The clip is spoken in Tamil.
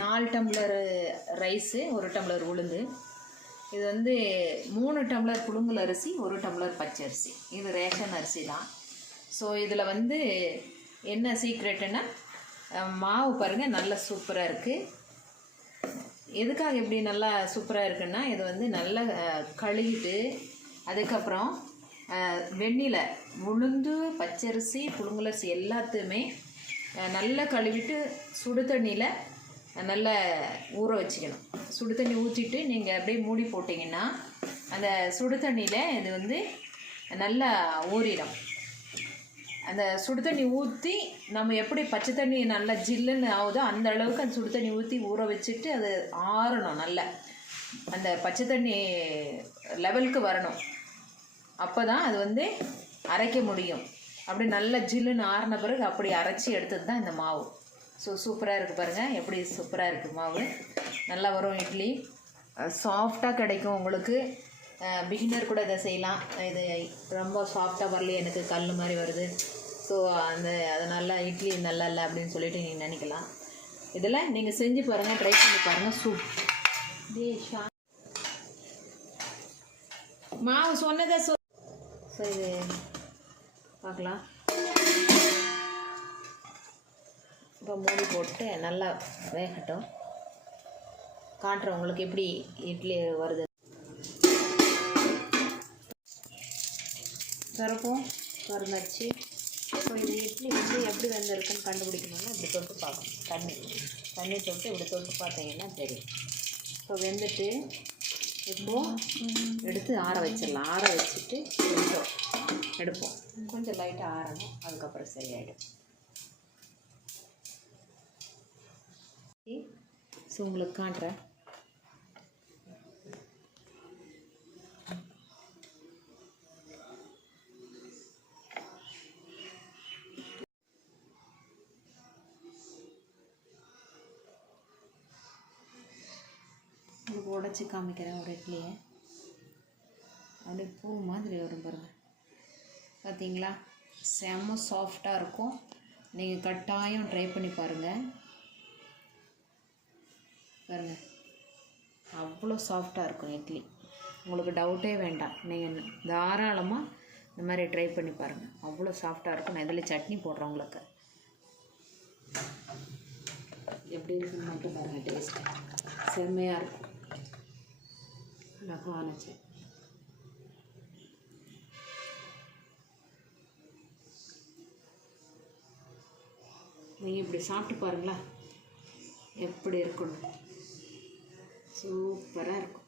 நாலு டம்ளர் ரைஸு ஒரு டம்ளர் உளுந்து. இது வந்து மூணு டம்ளர் புழுங்கல் அரிசி ஒரு டம்ளர் பச்சரிசி. இது ரேஷன் அரிசி தான். ஸோ இதில் வந்து என்ன சீக்ரெட்டுன்னா மாவு பாருங்கள் நல்லா சூப்பராக இருக்குது எதுக்காக இப்படி நல்லா சூப்பராக இருக்குன்னா இது வந்து நல்லா கழுவிட்டு அதுக்கப்புறம் வெண்ணில உளுந்து பச்சரிசி புழுங்கலரிசி எல்லாத்தையுமே நல்லா கழுவிட்டு சுடு தண்ணியில் நல்லா ஊற வச்சுக்கணும். சுடு தண்ணி ஊற்றிட்டு நீங்கள் அப்படியே மூடி போட்டிங்கன்னா அந்த சுடு தண்ணியில் இது வந்து நல்லா ஊறிடும். அந்த சுடு தண்ணி ஊற்றி நம்ம எப்படி பச்சை தண்ணி நல்லா ஜில்லுன்னு ஆகுதோ அந்த அளவுக்கு அந்த சுடு தண்ணி ஊற்றி ஊற வச்சுட்டு அது ஆறணும் நல்லா. அந்த பச்சை தண்ணி லெவலுக்கு வரணும். அப்போ தான் அது வந்து அரைக்க முடியும். அப்படி நல்லா ஜில்லுன்னு ஆறின பிறகு அப்படி அரைச்சி எடுத்தது தான் இந்த மாவு. ஸோ சூப்பராக இருக்குது பாருங்கள் எப்படி சூப்பராக இருக்குது மாவு? நல்லா வரும் இட்லி. சாஃப்டாக கிடைக்கும் உங்களுக்கு. பிகினர் கூட இதை செய்யலாம். இது ரொம்ப சாஃப்டாக வரல எனக்கு கல் மாதிரி வருது. ஸோ அந்த அதனால் இட்லி நல்லா இல்லை அப்படின்னு சொல்லிட்டு நீங்கள் நினைக்கலாம். இதில் நீங்கள் செஞ்சு பாருங்கள் ட்ரை பண்ணி பாருங்கள் சூப். தேஷா மாவு சொன்னதை சொ இது பார்க்கலாம். இப்போ மூடி போட்டு நல்லா வேகட்டும். காட்டுறேன் உங்களுக்கு எப்படி இட்லி வருது. திறப்போம் திறந்தாச்சு இப்போ இந்த இட்லி வந்து எப்படி வந்திருக்குன்னு கண்டுபிடிக்கணும்னா இப்படி தொட்டு பார்க்கணும். தண்ணி தண்ணி தொட்டு இப்படி தொட்டு பார்த்தீங்கன்னா தெரியும். இப்போ வெந்துட்டு இப்போ எடுத்து ஆற வச்சிடலாம். ஆற வச்சுட்டு கொஞ்சம் எடுப்போம். கொஞ்சம் லைட்டாக ஆறணும். அதுக்கப்புறம் சரியாயிடும். ஸோ உங்களுக்கு காட்டுறேன் உங்களுக்கு உடச்சி காமிக்கிறேன் ஒரு இட்லியை. அப்படியே பூ மாதிரி வரும் பாருங்கள் பார்த்தீங்களா செம்ம சாஃப்டாக இருக்கும். நீங்கள் கட்டாயம் ட்ரை பண்ணி பாருங்கள் பாருங்கள் அவ்வளோ சாஃப்டாக இருக்கும் இட்லி. உங்களுக்கு டவுட்டே வேண்டாம். நீங்கள் தாராளமாக இந்த மாதிரி ட்ரை பண்ணி பாருங்கள் அவ்வளோ சாஃப்டாக இருக்கும். நான் இதில் சட்னி போடுறேன் உங்களுக்கு. எப்படி இருக்குன்னு மட்டும் பாருங்கள் டேஸ்ட் செம்மையாக இருக்கும். அழகான சட்னி நீங்கள் இப்படி சாப்பிட்டு பாருங்களா எப்படி இருக்கணும் சூப்பராக இருக்கும்